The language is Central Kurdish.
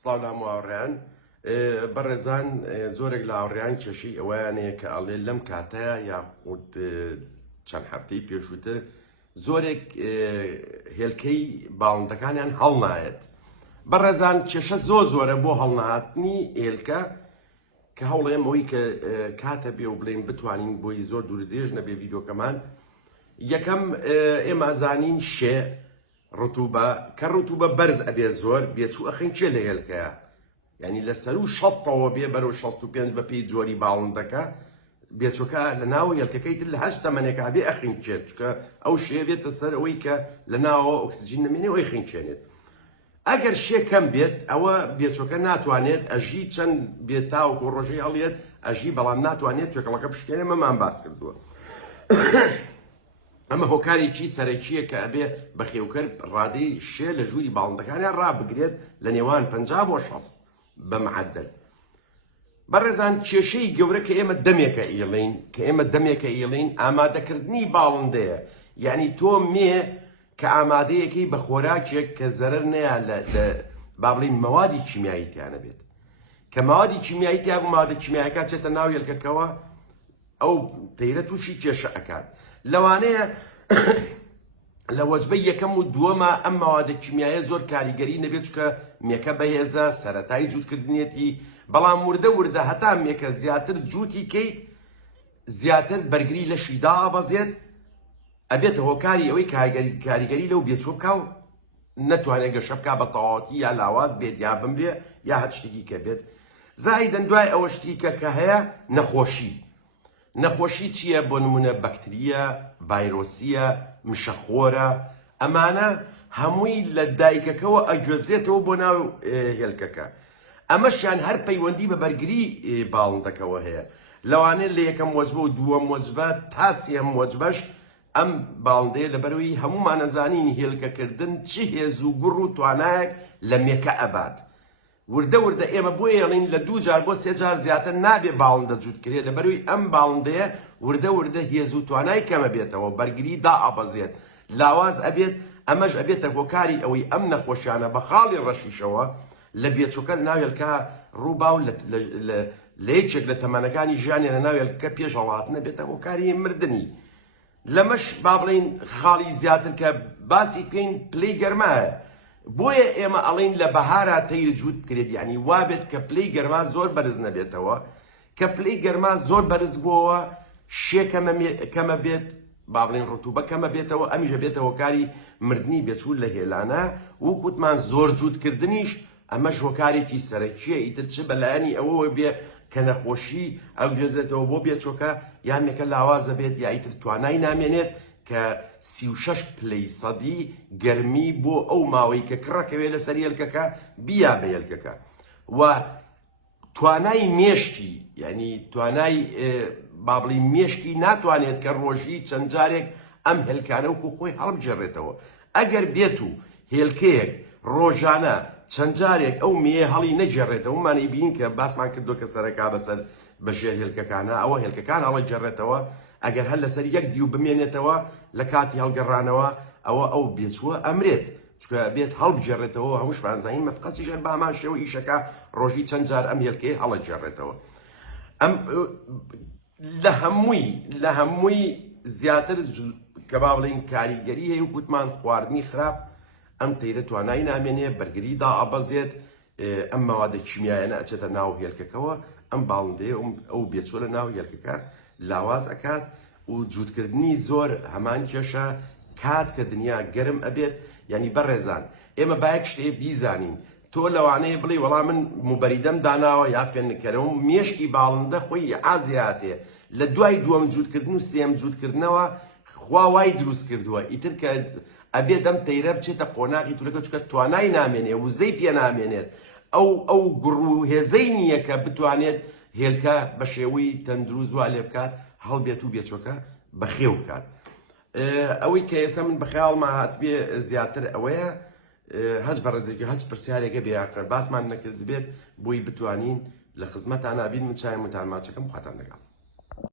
سڵاو لام هاوڕێیان بەڕێزان زۆرێک لە هاوڕێیان کێشەی ئەوەیانەیە کە ئەڵێ لەم کاتەیە یاخود چەند هەفتەی پێشووتر زۆرێک هێلکەی باڵندەکانیان هەڵنایەت. بەڕێزان کێشە زۆرە بۆ هەڵنهاتنی هێلکە کە هەوڵێم ئەوەی کە کاتە بێ و بڵێن بتوانین بۆی زۆر دوورودێژ نەبێ ڤیدۆکەمان. یەکەم ئێمە ئەزانین شێ ڕتوبە کە ڕتوبە بەرز ئەبێ زۆر بێچوو ئەخین چێ لە هێلکەیە، یعنی لەسەر و 65 بێ بەرەو 65 بە پێی جۆری باڵندەکە بێچۆکە لە ناو هێلکەکەی تر لە 8 تەمەنێکە بێ ئەخین چێت، چکە ئەو شێ بێتە سەر ئەوەی کە لە ناوەوە ئۆکسجین نمێنێ ئەوەی خینچێنێت. ئەگەر شێ کەم بێت ئەوە بێچۆکە ناتوانێت ئەژی چەند بێت تاوەکو ڕۆژەی هەڵێت ئەژی، بەڵام ناتوانێت توێکەڵەکە بشکێنێ. مەمان باس کردووە. ئەمە هۆکارێکی سەرەکیە کە ئەبێ بە خێوکەر ڕادەی شێ لە ژووری باڵندەکانیان ڕابگرێت لە نێوان 50 بۆ 60 بە معدل. بەڕێزان کێشەی گەورە کە ئێمە دەمێکە ئیڵین ئامادەکردنی باڵندەیە، یعنی تۆ مێ کە ئامادەیەکەی بە خۆراکێک کە زەرەر نەیە لە با بڵین مەوادی کیمیایی تیانە بێت، کە مەوادی کیمیایی تیا بوو مادە کیمیایەکە چێتە ناو هێلکەکەوە ئەو تەیرە تووشی کێشە ئەکات. لەوانەیە لە وەجبەی یەکەم و دووەمە ئەم مەوادە کیمیایە زۆر کاریگەری نەبێت، چکە مێکە بەهێزە سەرەتای جووتکردنیەتی، بەڵام وردە هەتا مێکە زیاتر جووتی کەیت زیاتر بەرگری لەشی دابەزێت، ئەبێتە هۆکاری ئەوەی کاریگەری لەو بێچوو بکە و نەتوانێت گەشە بکا بە تەواوەتی یا لاواز بێت یا بمرێ یا هەر شتێکی کە بێت. زائیدەن دوای ئەوە شتێکە کە هەیە نەخۆشی چییە؟ بۆ نمونە بەکتریە، ڤایرۆسیە، مشەخۆرە، ئەمانە هەمووی لە دایکەکەەوە ئەگوێزرێتەوە بۆ ناو هێلکەکە. ئەمەشیان هەر پەیوەندی بە بەرگری باڵندەکەەوە هەیە. لەوانەیە لە یەکەم وەجبە و دووەم وەجبە تا سێم وەجبەش ئەم باڵندەیە لەبەرەوەی هەمومان ئەزانین هێلکەکردن چی هێز و گوڕ و توانایەک لە مێکە ئەبات. وردە ئێمە بۆ ئێڵین لە 2 جار بۆ 3 جار زیاتر نابێ باڵندە جووتکرێت، لەبەروی ئەم باڵندەیە وردە هێز و توانای کەمە بێتەوە، بەرگری دائەبەزێت، لاواز ئەبێت. ئەمەش ئەبێتە هۆکاری ئەوەی ئەم نەخۆشیانە بە خاڵی ڕەشیشەوە لە بێچۆکە ناو هێلکە ڕووباو لە یەکێک لە تەمەنەکانی ژیانێ لە ناو هێلکەکە پێش هەڵاتنە بێتە هۆکاری مردنی. لەمەش با بڵین خاڵی زیاتر کە باسی پێین پلەی گەرمایە، بۆیە ئێمە ئەڵین لە بەهارا تەیر جووت بکرێت، یعنی وابێت کە پلەی گەرما زۆر بەرز نەبێتەوە، کە پلەی گەرما زۆر بەرز بووەوە شێ کەمە بێت، با بڵین ڕتوبە کەمە بێتەوە، ئەمیژە بێتە هۆکاری مردنی بێچوو لە هێلانە. وەکوتمان زۆر جووتکردنیش ئەمەش هۆکارێکی سەرەکیە، ئیتر چ بەلایەنی ئەوەوە بێ کە نەخۆشی ئەو گوێزێتەوە بۆ بێچۆکە یان مێکە لاوازە بێت یا ئیتر توانای نامێنێت کە 36 پلەی سەدی گەرمی بۆ ئەو ماوەی کە کڕەکەوێت لەسەر هێلکەکە بیا بە هێلکەکە. و توانای مێشکی، یعنی توانای با بڵین مێشکی ناتوانێت کە ڕۆژی چەند جارێک ئەم هێلکانە وەکو خۆی هەڵبجێڕێتەوە. ئەگەر بێت و هێلکەیەک ڕۆژانە چەند جارێک ئەو مێ هەڵی نەجێڕێتەوە، مانەی بین کە باسمان کردو کە سەرەکا بەسەر بەژێر هێلکەکانە ئەوە هێلکەکان هەڵەجێڕێتەوە، ئەگەر هەر لەسەر یەک دیو بمێنێتەوە لە کاتی هەڵگەڕانەوە ئەو بێچووە ئەمرێت، چکە بێت هەڵبجێڕێتەوە. هەمووش بانزانین مەفقەسیژەر بامان شێوە ئیشەکە ڕۆژی چەند جار ئەم هێلکەی هەڵەجێڕێتەوە. ئەم لە هەمووی زیاتر کە با بڵین کاریگەری هەیە و گوتمان خواردنی خراپ ئەم تەیرە توانای نامێنێ، بەرگری دائەبەزێت، ئەم مەوادە کیمیایانە ئەچێتە ناو هێلکەکەەوە، ئەم باڵندەیە ئەو بێچووە لە ناو هێلکەکە لاواز ئەکات و جووتکردنی زۆر هەمان کێشە کات کە دنیا گەرم ئەبێت. یعنی بەڕێزان ئێمە با یەک شتێ بیزانین، تۆ لەوانەیە بڵێ وەڵام من موبەریدەم داناوە یا فێنکەرەوە مێشکی باڵندە خۆی ئازیاتێ لە دوای دووەم جووتکردن و سێم جووتکردنەوە خوا وای دروست کردووە، ئیتر کە ئەبێ دەم تەیرە بچێتە قۆناغی تولەکە، چکە توانای نامێنێ وزەی پێ نامێنێت، ئەو گوڕ و هێزەی نییە کە بتوانێت هێلکە بە شێوەی تەندروست وا لێ بکات، هەڵبێت و بێچۆکە بەخێو بکات. ئەوەی کە ئێستا من بەخیاڵما هاتبێ زیاتر ئەوەیە هەچ بەڕێزێکی هەچ پرسیارێکە بێیاکە باسمان نەکرد بێت بۆی بتوانین لە خزمەتان نابین. من چای متان ماچەکەم خواتان لەگەڵ.